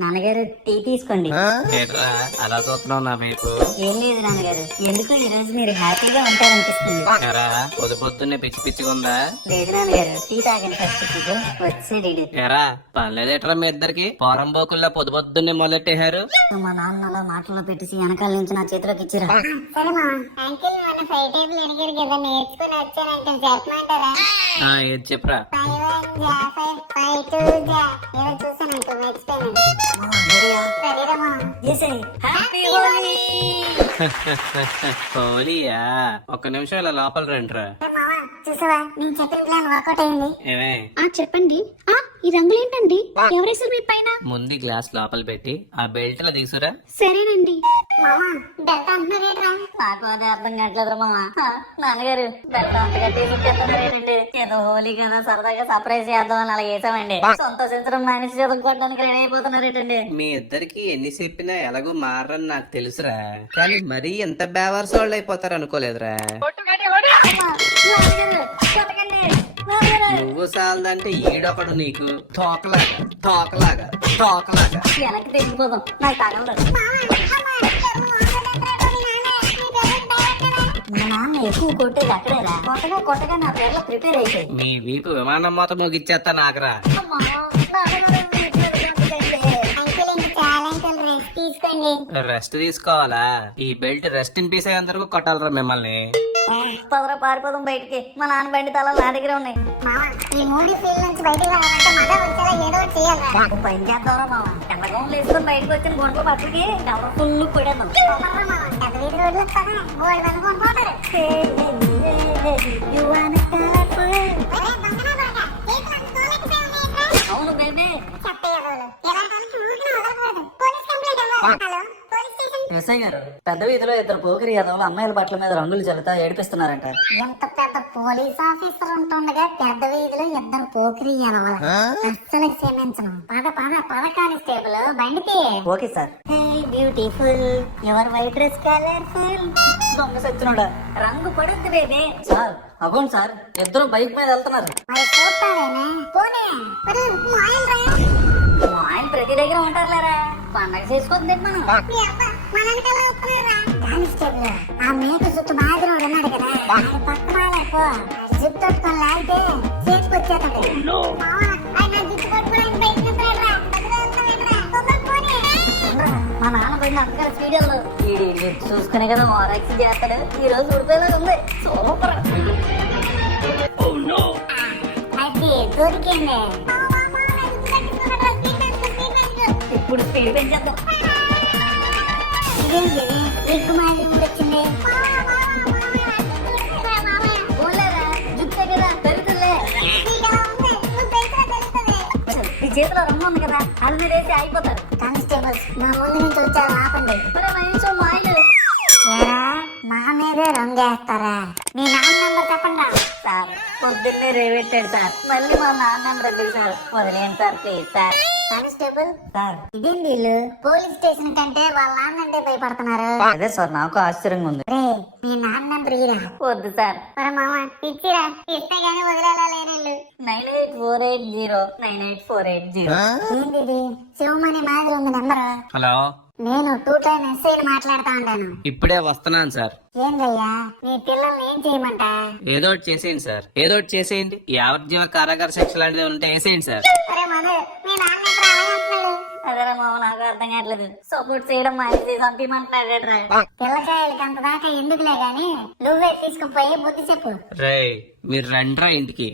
నాన్నగారు టీ తీసుకోండి. అలా చూస్తున్నావు నా వైపు ఏం లేదు నాన్నగారు. ఎందుకో ఈ రోజు మీరు హ్యాపీగా ఉంటారనిపిస్తుంది. పొద్దు పొద్దున్నే పిచ్చి పిచ్చిగా ఉందా? లేదు నాన్నగారు టీ తాగండి ఫస్ట్ ఈడు. ఎరా పర్లేదేట్రా మీ ఇద్దరికి? పోరం బోకుల్లా పొద్దు పొద్దున్నే మొదలెట్టేశారు. మా నాన్న అలా మాటల్లో పెట్టేసి వెనకాల నుంచి నా చేతిలోకి ఇచ్చిరా. సరే హ్యాపీ హోలీ హోలీయా? ఒక్క నిమిషం ఇలా లోపల రండిరా. మామ చూసావా? నేను చెప్పిన ప్లాన్ వర్కౌట్ అయింది. ఏమే? ఆ చెప్పండి. ఆ ఈ రంగులు ఏంటండి? ఎవరేసారు మీ పైన? ముందు గ్లాస్ లోపల పెట్టి ఆ బెల్ట్లో తీసుకురా. సరేనండి. మామ బెల్ట్ అంటున్నారేట్రా? నాకు అదే అర్థం కావట్లేదు మామ. నాన్నగారు ఏదో హోలీ కదా సరదాగా సర్ప్రైజ్ చేద్దాం అని అలా వేసామండి సంతోషించడం మనిషి చదువుకోవడానికి రెడీ అయిపోతున్నారేటండి మీ ఇద్దరికి ఎన్ని చెప్పినా ఎలాగో మారని నాకు తెలుసురా. కానీ మరీ ఎంత బేవర్స్ వాళ్ళు అయిపోతారు అనుకోలేదురా. నువ్వు సాలదంటే ఈడొకడు నీకు. తోకలాగా తోకలాగా తోకలాగా. వెనక్కి నాకు తగలదు మా నాన్న ఎక్కువ కొట్టేది అక్కడేరా కొట్టగా కొట్టగా నా పేర్లో ప్రిపేర్ అయిపోయి మీ వీపు విమానం మొత్తం ముగిచ్చేస్తా నాకురా. అమ్మా, నాన్నగారు ఇట్లా కొట్టకండి. అంకుల్ ఇంక చాలా అంకుల్ రెస్ట్ తీసుకోండి. రెస్ట్ తీసుకోవాలా? ఈ బెల్ట్ రెస్ట్ ఇన్ పీస్ అయ్యేంతవరకు కొట్టాలరా మిమ్మల్ని. పదరా పారిపోదాం బయటికి మా నాన్న బండి తలాలు నా దగ్గర ఉన్నాయి ఈ మూడు ఫీల్డ్ నుంచి బయటికి రావాలంటే మజా వచ్చేలా ఏదో చేయాలి పని చేద్దాంరా మామ ఎండగం వేసుకొని బయటకు వచ్చిన గుంటలు పట్టుకి ఎవరు ఫుల్ పడేద్దాం పెద్ద వీధి రోడ్లు కదా గోల్డ్ అనుకుంటున్నారు అవును బేబీ ఎస్ఐ గారు పెద్ద వీధిలో ఇద్దరు పోకిరి యాదవులు అమ్మాయిల బట్టల మీద రంగులు చల్లుతా ఏడిపిస్తున్నారంట. ఎంత పెద్ద పోలీస్ ఆఫీసర్ ఉంటుండగా పెద్ద వీధిలో ఇద్దరు పోకిరి అనవల అస్సలు క్షమించను. పద పద పద కానిస్టేబుల్ బండికి okay sir. Beautiful your white dress colourful. దొంగ సచ్చినోడా రంగు పడుద్ది బేబీ. సార్ అవును సార్ ఇద్దరు బైక్ మీద వెళ్తున్నారు. ప్రతి దగ్గర ఉంటారులేరా? పండగ చేసుకుంది మనం కానిస్టేబుల్ ఆ మేక చుట్టూ బాధినోడు ఉన్నాడు కదా. ఆయన జుట్టు పట్టుకొని లాగితే చేతికి జుట్టు. మా నాన్న బండి అంతగా స్పీడ్ వెళ్దాం చూసుకునే కదా ఓరాక్సి చేస్తాడు. ఈ రోజు ఉడిపోయేలా ఉంది. సూపర్. అది దొరికింది. ఇప్పుడు స్పీడ్ పెంచేద్దాం చేతిలో ఉంది కదా అది వేసి అయిపోతారు కానిస్టేబుల్స్ నా ముందు నుంచి వచ్చారు ఆపండి. మరి మనిషి మా మీదే రంగేస్తారా? మీ నాన్న నంబర్ చెప్పండి. సార్ పొద్దున్నే రేవెట్టాడు సార్ మళ్ళీ మా నాన్న దగ్గర సార్ వదిలేండి sir please sir. Constable sir. ఇదేం వీళ్ళు? పోలీస్ స్టేషన్ కంటే వాళ్ళ నాన్న అంటే భయపడుతున్నారు. అదే సార్ నాకు ఆశ్చర్యంగా ఉంది. రే మీ నాన్న నంబర్ ఇరా వద్దు సార్. మరి మామ ఇచ్చిరా? ఇస్తే గానీ వదిలేలా లేనళ్ళు. Nine eight four eight zero nine eight four eight zero. ఏంది ఇది శివమణి మాదిరి ఉంది నెంబర్. హలో? నేను టూ టైమ్ ఎస్ఐని మాట్లాడుతా ఉంటాను ఇప్పుడే వస్తున్నాను సార్. ఏందయ్యా మీ పిల్లల్ని ఏం చేయమంట? ఏదో ఒకటి చేసేయండి సార్. ఏదో ఒకటి చేసేయండి. యావజ్జీవ కారాగార శిక్ష లాంటిది ఉంటే వేసేయండి సార్. అరే మధు మీ నాన్న ఎప్పుడు అలాగంటున్నాడు అదేరా మామ నాకు అర్థం కావట్లేదు. సపోర్ట్ చేయడం మంచిది చంపిమంటున్నాడు పిల్లకాయలకి అంత దాకా ఎందుకులే గాని నువ్వే తీసుకుపోయి బుద్ధి చెప్పు. రే మీరు రండ్రా ఇంటికి.